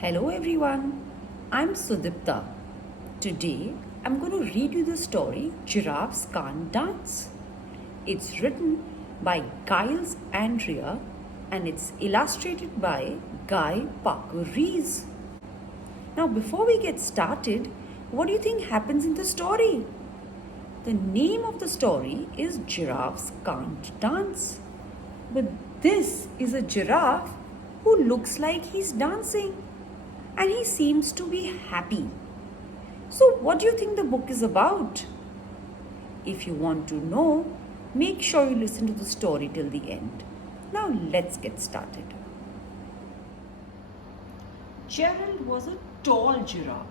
Hello everyone, I'm Sudipta. Today I'm going to read you the story Giraffes Can't Dance. It's written by Giles Andrea and it's illustrated by Guy Parker Rees. Now, before we get started, what do you think happens in the story? The name of the story is Giraffes Can't Dance. But this is a giraffe who looks like he's dancing and he seems to be happy. So, what do you think the book is about? If you want to know, make sure you listen to the story till the end. Now, let's get started. Gerald was a tall giraffe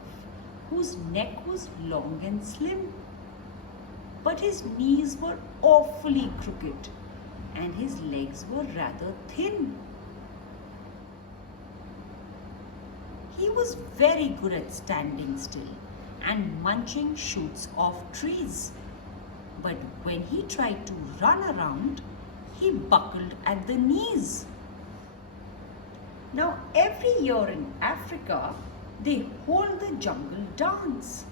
whose neck was long and slim. But his knees were awfully crooked and his legs were rather thin. He was very good at standing still and munching shoots off trees. But when he tried to run around, he buckled at the knees. Now, every year in Africa, they hold the jungle dance,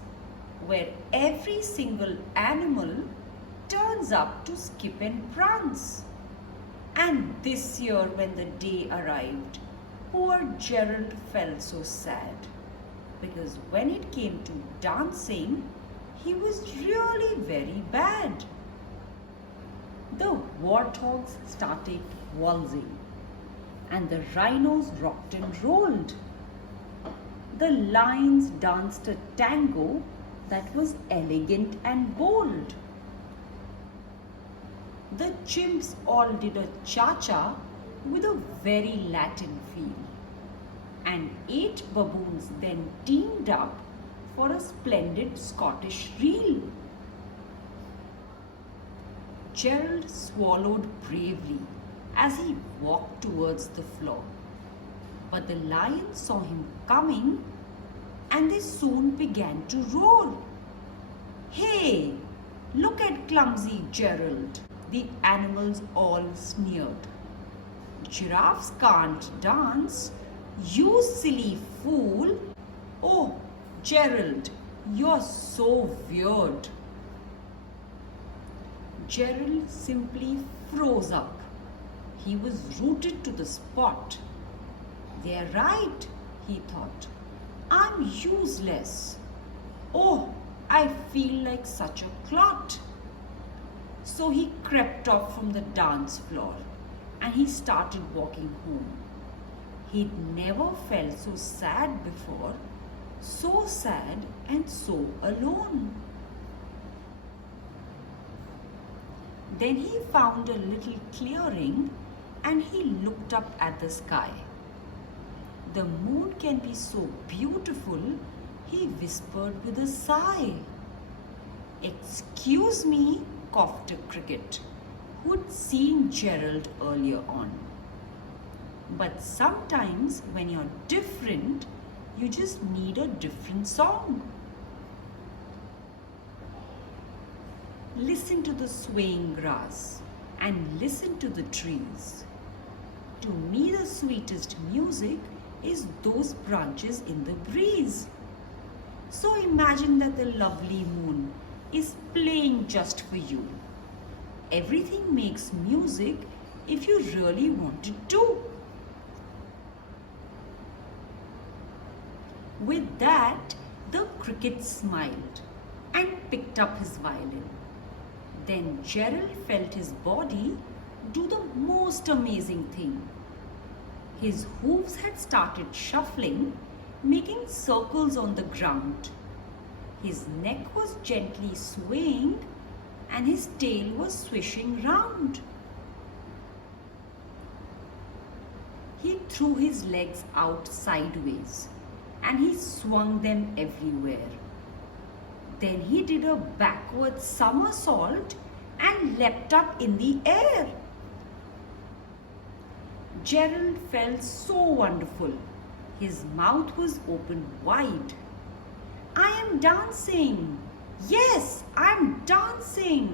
where every single animal turns up to skip and prance. And this year, when the day arrived, poor Gerald felt so sad because when it came to dancing, he was really very bad. The warthogs started waltzing and the rhinos rocked and rolled. The lions danced a tango that was elegant and bold. The chimps all did a cha-cha with a very Latin feel. And 8 baboons then teamed up for a splendid Scottish reel. Gerald swallowed bravely as he walked towards the floor. But the lions saw him coming and they soon began to roar. "Hey, look at clumsy Gerald," the animals all sneered. "Giraffes can't dance, you silly fool." "Oh, Gerald, you're so weird." Gerald simply froze up. He was rooted to the spot. "They're right," he thought. "I'm useless. Oh, I feel like such a clot." So he crept off from the dance floor and he started walking home. He'd never felt so sad before, so sad and so alone. Then he found a little clearing and he looked up at the sky. "The moon can be so beautiful," he whispered with a sigh. "Excuse me," coughed a cricket, who'd seen Gerald earlier on. "But sometimes when you're different, you just need a different song." Listen to the swaying grass and listen to the trees. To me, the sweetest music is those branches in the breeze. So imagine that the lovely moon is playing just for you. Everything makes music if you really want it to. With that, the cricket smiled and picked up his violin. Then Gerald felt his body do the most amazing thing. His hooves had started shuffling, making circles on the ground. His neck was gently swaying and his tail was swishing round. He threw his legs out sideways and he swung them everywhere. Then he did a backward somersault and leapt up in the air. Gerald felt so wonderful. His mouth was open wide. "I am dancing! Yes, I'm dancing!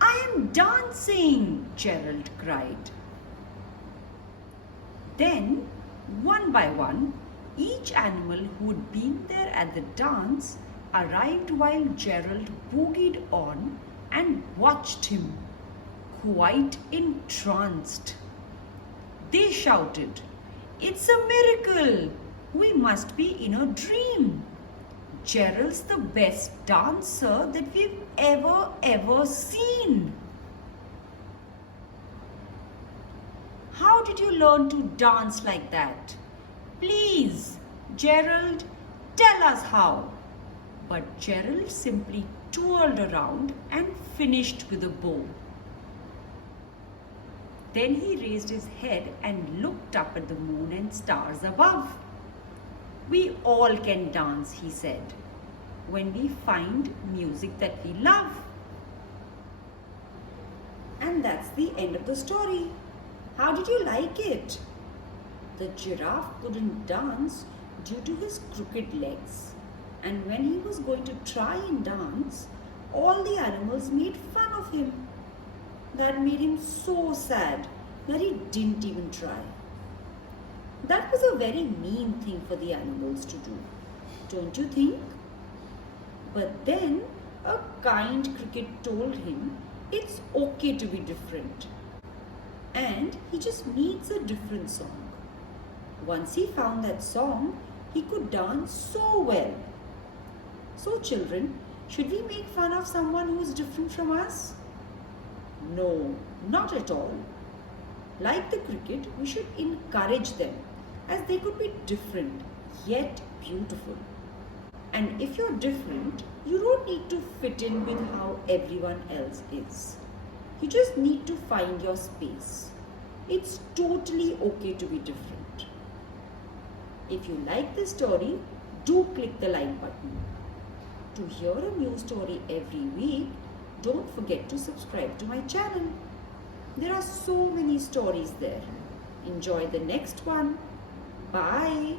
I am dancing!" Gerald cried. Then, one by one, Each animal who had been there at the dance arrived while Gerald boogied on and watched him, quite entranced. They shouted, "It's a miracle! We must be in a dream! Gerald's the best dancer that we've ever seen!" "How did you learn to dance like that? Please, Gerald, tell us how." But Gerald simply twirled around and finished with a bow. Then he raised his head and looked up at the moon and stars above. "We all can dance," he said, "when we find music that we love." And that's the end of the story. How did you like it? The giraffe couldn't dance due to his crooked legs. And when he was going to try and dance, all the animals made fun of him. That made him so sad that he didn't even try. That was a very mean thing for the animals to do, don't you think? But then a kind cricket told him it's okay to be different. And he just needs a different song. Once he found that song, he could dance so well. So children, should we make fun of someone who is different from us? No, not at all. Like the cricket, we should encourage them as they could be different yet beautiful. And if you're different, you don't need to fit in with how everyone else is. You just need to find your space. It's totally okay to be different. If you like this story, do click the like button. To hear a new story every week, don't forget to subscribe to my channel. There are so many stories there. Enjoy the next one. Bye.